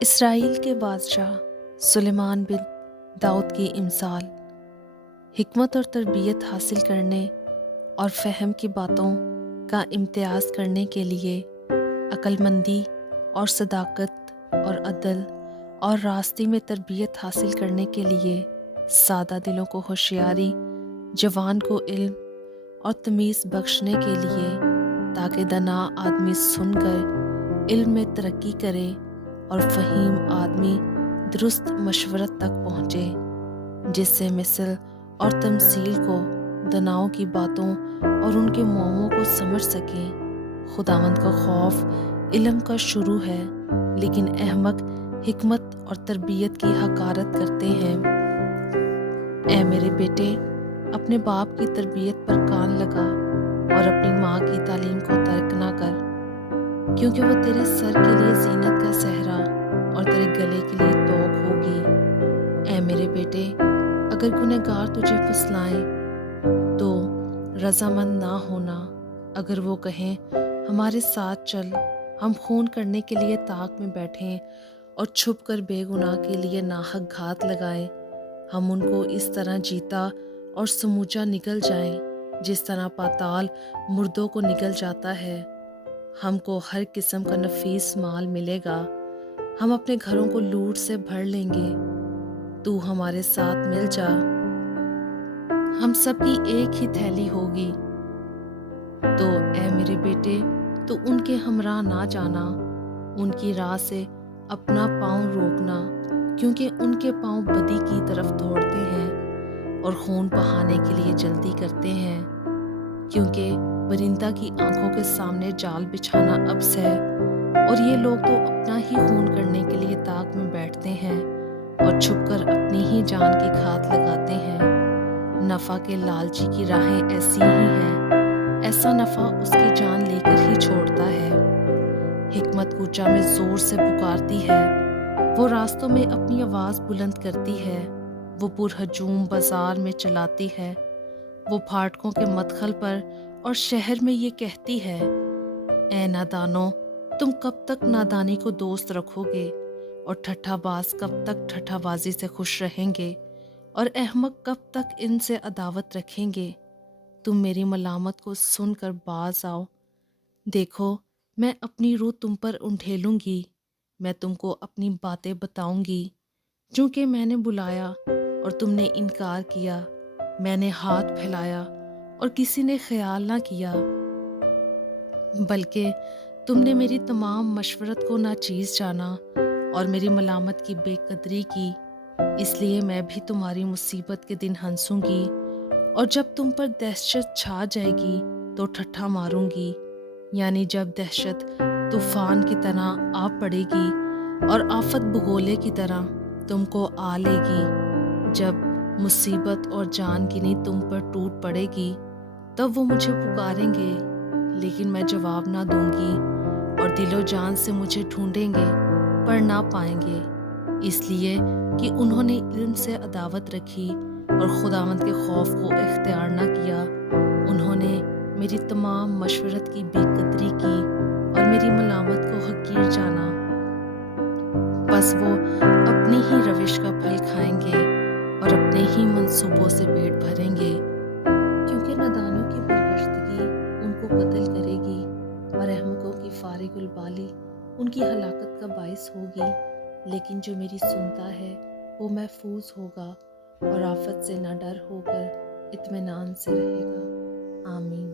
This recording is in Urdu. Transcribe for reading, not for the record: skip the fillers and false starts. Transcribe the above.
اسرائیل کے بادشاہ سلیمان بن داؤد کی امثال، حکمت اور تربیت حاصل کرنے اور فہم کی باتوں کا امتیاز کرنے کے لیے عقل مندی اور صداقت اور عدل اور راستی میں تربیت حاصل کرنے کے لیے سادہ دلوں کو ہوشیاری، جوان کو علم اور تمیز بخشنے کے لیے، تاکہ دانا آدمی سن کر علم میں ترقی کرے اور فہیم آدمی درست مشورت تک پہنچے، جس سے مثل اور تمثیل کو دناؤں کی باتوں اور ان کے موموں کو سمجھ سکیں۔ خداوند کا خوف علم کا شروع ہے، لیکن احمق حکمت اور تربیت کی حقارت کرتے ہیں۔ اے میرے بیٹے، اپنے باپ کی تربیت پر کان لگا اور اپنی ماں کی تعلیم کو ترک نہ کر، کیونکہ وہ تیرے سر کے لیے زینت کا صحرا اور تیرے گلے کے لیے توق ہوگی۔ اے میرے بیٹے، اگر گنہگار تجھے پھسلائیں تو رضامند نہ ہونا۔ اگر وہ کہیں ہمارے ساتھ چل، ہم خون کرنے کے لیے طاق میں بیٹھیں اور چھپ کر بے گناہ کے لیے ناحق گھات لگائیں، ہم ان کو اس طرح جیتا اور سموجا نگل جائیں جس طرح پاتال مردوں کو نگل جاتا ہے۔ ہم کو ہر قسم کا نفیس مال ملے گا، ہم اپنے گھروں کو لوٹ سے بھر لیں گے۔ تو ہمارے ساتھ مل جا، ہم سب کی ایک ہی تھیلی ہوگی۔ تو اے میرے بیٹے، تو ان کے ہمراہ نہ جانا، ان کی راہ سے اپنا پاؤں روکنا، کیونکہ ان کے پاؤں بدی کی طرف دوڑتے ہیں اور خون بہانے کے لیے جلدی کرتے ہیں، کیونکہ پرندہ کی آنکھوں کے سامنے جال بچھانا ابس ہے، اور یہ لوگ تو اپنا ہی خون کرنے کے لیے طاق میں بیٹھتے ہیں اور چھپ کر اپنی ہی جان کی گھات لگاتے ہیں۔ نفع کے لالچی کی راہیں ایسی ہی ہیں، ایسا نفع اس کی جان لے کر ہی چھوڑتا ہے۔ حکمت کوچہ میں زور سے پکارتی ہے، وہ راستوں میں اپنی آواز بلند کرتی ہے، وہ پرہجوم بازار میں چلاتی ہے، وہ پھاٹکوں کے مدخل پر اور شہر میں یہ کہتی ہے، اے نادانو، تم کب تک نادانی کو دوست رکھو گے، اور ٹھٹھا باز کب تک ٹھٹھا بازی سے خوش رہیں گے، اور احمق کب تک ان سے عداوت رکھیں گے۔ تم میری ملامت کو سن کر باز آؤ، دیکھو میں اپنی روح تم پر انڈھیلوں گی، میں تم کو اپنی باتیں بتاؤں گی۔ چونکہ میں نے بلایا اور تم نے انکار کیا، میں نے ہاتھ پھیلایا اور کسی نے خیال نہ کیا، بلکہ تم نے میری تمام مشورت کو ناچیز جانا اور میری ملامت کی بے قدری کی۔ اس لیے میں بھی تمہاری مصیبت کے دن ہنسوں گی، اور جب تم پر دہشت چھا جائے گی تو ٹھٹھا ماروں گی، یعنی جب دہشت طوفان کی طرح آ پڑے گی اور آفت بگولے کی طرح تم کو آ لے گی، جب مصیبت اور جان گنی تم پر ٹوٹ پڑے گی، تب وہ مجھے پکاریں گے، لیکن میں جواب نہ دوں گی، اور دل و جان سے مجھے ڈھونڈیں گے پر نہ پائیں گے، اس لیے کہ انہوں نے علم سے عداوت رکھی اور خداوند کے خوف کو اختیار نہ کیا۔ انہوں نے میری تمام مشورت کی بے قدری کی اور میری ملامت کو حقیر جانا، بس وہ اپنی ہی روش کا پھل کھائیں گے اور اپنے ہی منصوبوں سے پیٹ بھریں گے، کیونکہ نادانوں کی برگشتگی ان کو قتل کرے گی اور احمقوں کی فارغ البالی ان کی ہلاکت کا باعث ہوگی، لیکن جو میری سنتا ہے وہ محفوظ ہوگا اور آفت سے نہ ڈر ہو کر اطمینان سے رہے گا۔ آمین۔